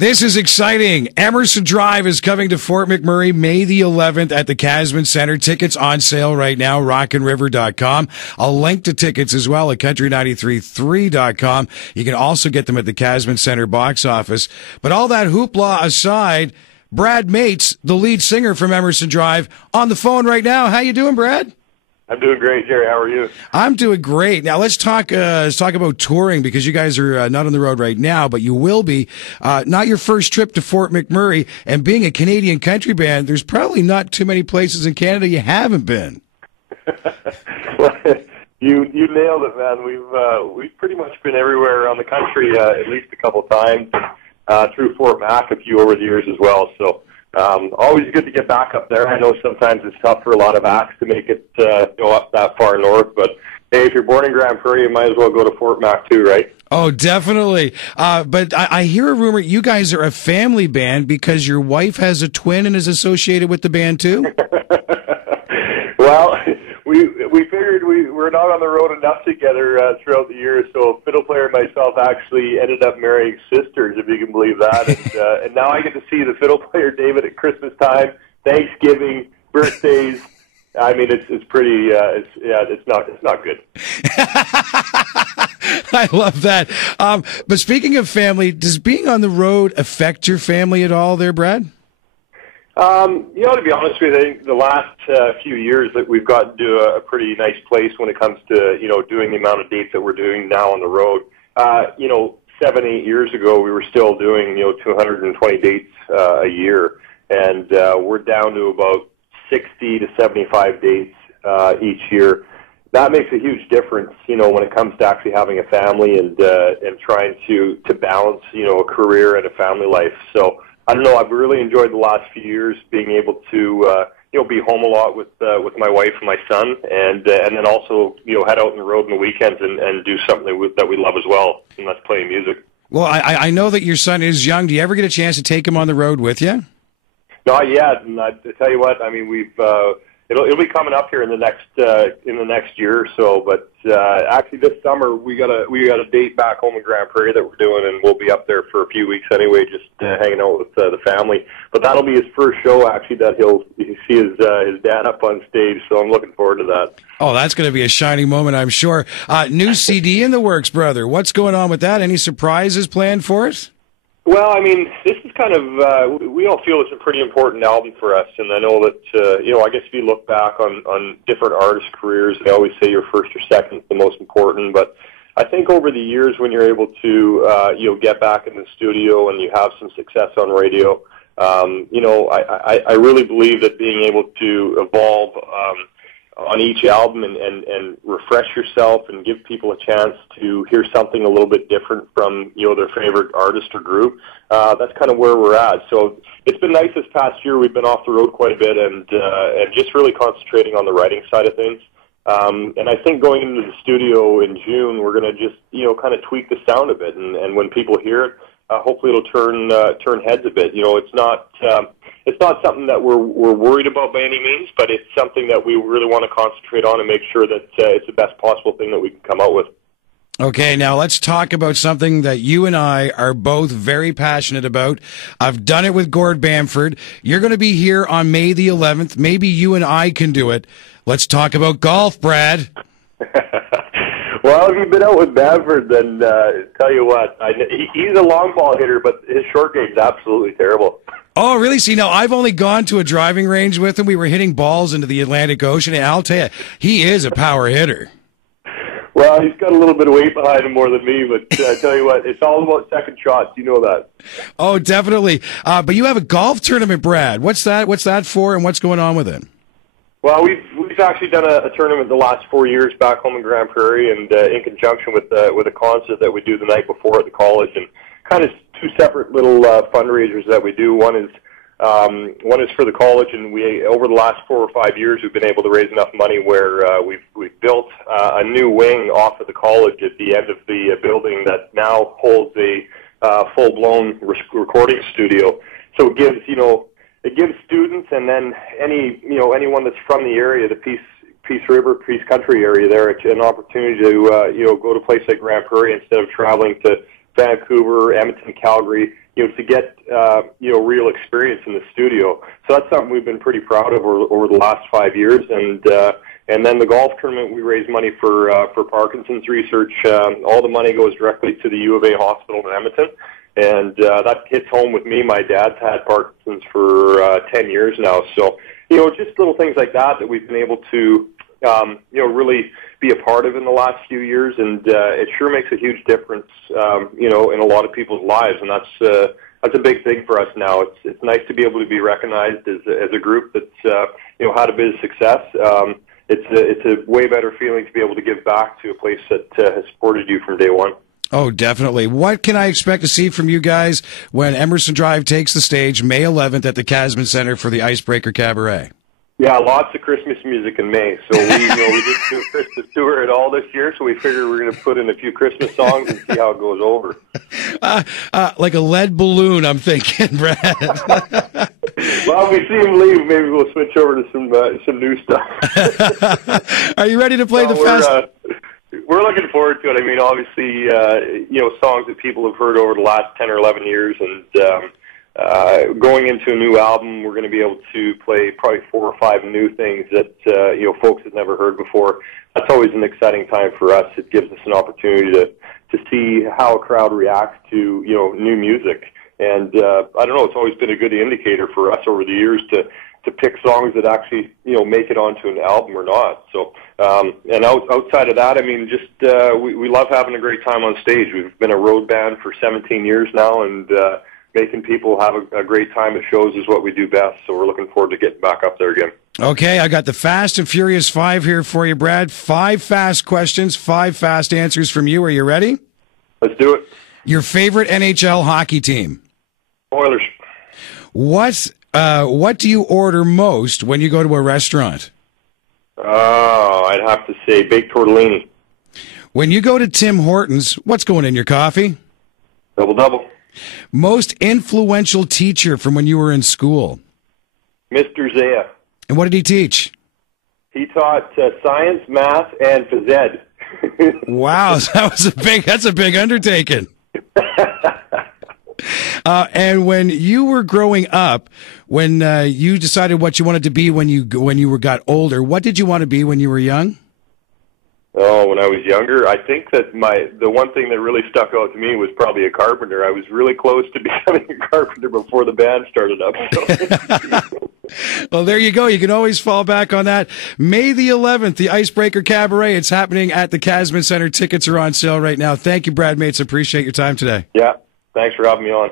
This is exciting. Emerson Drive is coming to Fort McMurray May the 11th at the Casman Center. Tickets on sale right now, rockandriver.com. I'll link to tickets as well at country933.com. You can also get them at the Casman Center box office. But all that hoopla aside, Brad Mates, the lead singer from Emerson Drive, on the phone right now. How you doing, Brad? I'm doing great, Jerry. How are you? I'm doing great. Now let's talk about touring, because you guys are not on the road right now, but you will be. Not your first trip to Fort McMurray, and being a Canadian country band, there's probably not too many places in Canada you haven't been. Well, you nailed it, man. We've pretty much been everywhere around the country at least a couple times, through Fort Mac a few over the years as well. So. Always good to get back up there. I know sometimes it's tough for a lot of acts to make it go up that far north, but hey, if you're born in Grand Prairie, you might as well go to Fort Mac too, right? Oh, definitely. But I hear a rumor you guys are a family band because your wife has a twin and is associated with the band too? Well, we figured we're not on the road enough together throughout the years, so fiddle player and myself actually ended up marrying sisters, if you can believe that. And now I get to see the fiddle player David at Christmas time, Thanksgiving, birthdays. I mean, it's pretty. It's not good. I love that. But speaking of family, does being on the road affect your family at all, there, Brad? To be honest with you, I think the last few years that we've gotten to a pretty nice place when it comes to, doing the amount of dates that we're doing now on the road. 7, 8 years ago, we were still doing, 220 dates a year, and we're down to about 60 to 75 dates each year. That makes a huge difference, when it comes to actually having a family and trying to balance, a career and a family life. So, I don't know. I've really enjoyed the last few years being able to, be home a lot with my wife and my son, and then also, head out on the road on the weekends and do something that we love as well, and that's playing music. Well, I know that your son is young. Do you ever get a chance to take him on the road with you? Not yet, and I tell you what, I mean, it'll be coming up here in the next year or so. But actually, this summer we got a date back home in Grand Prairie that we're doing, and we'll be up there for a few weeks anyway, just hanging out with the family. But that'll be his first show actually that he'll see his dad up on stage. So I'm looking forward to that. Oh, that's going to be a shining moment, I'm sure. New CD in the works, brother. What's going on with that? Any surprises planned for us? Well, I mean, this is kind of, we all feel it's a pretty important album for us, and I know that, I guess if you look back on different artists' careers, they always say your first or second is the most important, but I think over the years when you're able to, get back in the studio and you have some success on radio, I really believe that being able to evolve on each album and refresh yourself and give people a chance to hear something a little bit different from, their favorite artist or group. That's kind of where we're at. So it's been nice this past year. We've been off the road quite a bit and just really concentrating on the writing side of things. And I think going into the studio in June, we're going to just, kind of tweak the sound a bit. And when people hear it, hopefully it'll turn heads a bit. It's not something that we're worried about by any means, but it's something that we really want to concentrate on and make sure that it's the best possible thing that we can come out with. Okay, now let's talk about something that you and I are both very passionate about. I've done it with Gord Bamford. You're going to be here on May the 11th. Maybe you and I can do it. Let's talk about golf, Brad. Well, if you've been out with Bamford, then tell you what, he's a long ball hitter, but his short game's absolutely terrible. Oh, really? See, now, I've only gone to a driving range with him. We were hitting balls into the Atlantic Ocean, and I'll tell you, he is a power hitter. Well, he's got a little bit of weight behind him more than me, but I tell you what, it's all about second shots. You know that. Oh, definitely. But you have a golf tournament, Brad. What's that for, and what's going on with it? Well, we've actually done a tournament the last 4 years back home in Grand Prairie, and in conjunction with a concert that we do the night before at the college, and kind of two separate little fundraisers that we do. One is for the college, and we over the last 4 or 5 years we've been able to raise enough money where we've built a new wing off of the college at the end of the building that now holds a full-blown recording studio. So it gives it gives students and then anyone that's from the area, the Peace River, Peace Country area there, an opportunity to go to a place like Grand Prairie instead of traveling to Vancouver, Edmonton, Calgary, to get real experience in the studio. So that's something we've been pretty proud of over the last 5 years. And then the golf tournament, we raise money for Parkinson's research. All the money goes directly to the U of A hospital in Edmonton. And that hits home with me. My dad's had Parkinson's for 10 years now. So, just little things like that we've been able to, really be a part of in the last few years. And it sure makes a huge difference, in a lot of people's lives. And that's a big thing for us now. It's nice to be able to be recognized as a group that's, had a bit of success. It's a way better feeling to be able to give back to a place that has supported you from day one. Oh, definitely. What can I expect to see from you guys when Emerson Drive takes the stage May 11th at the Casman Center for the Icebreaker Cabaret? Yeah, lots of Christmas music in May. So we didn't do a Christmas tour at all this year, so we figured we're going to put in a few Christmas songs and see how it goes over. Like a lead balloon, I'm thinking, Brad. Well, if we see him leave, maybe we'll switch over to some new stuff. Are you ready to play the fest? We're looking forward to it. I mean, obviously, songs that people have heard over the last 10 or 11 years, and going into a new album, we're going to be able to play probably 4 or 5 new things that, folks have never heard before. That's always an exciting time for us. It gives us an opportunity to see how a crowd reacts to, new music. And, I don't know, it's always been a good indicator for us over the years to pick songs that actually, make it onto an album or not. So, and outside of that, I mean, just, we love having a great time on stage. We've been a road band for 17 years now, and, making people have a great time at shows is what we do best. So we're looking forward to getting back up there again. Okay, I got the Fast and Furious 5 here for you, Brad. 5 fast questions, 5 fast answers from you. Are you ready? Let's do it. Your favorite NHL hockey team? Oilers. What do you order most when you go to a restaurant? Oh, I'd have to say baked tortellini. When you go to Tim Hortons, what's going in your coffee? Double. Most influential teacher from when you were in school? Mr. Zaya. And what did he teach? He taught science, math, and phys ed. Wow, that's a big undertaking. And when you were growing up, when you decided what you wanted to be when you got older, what did you want to be when you were young? Oh, when I was younger, I think that the one thing that really stuck out to me was probably a carpenter. I was really close to becoming a carpenter before the band started up. So. Well, there you go. You can always fall back on that. May the 11th, the Icebreaker Cabaret. It's happening at the Casman Center. Tickets are on sale right now. Thank you, Brad Mates. Appreciate your time today. Yeah. Thanks for having me on.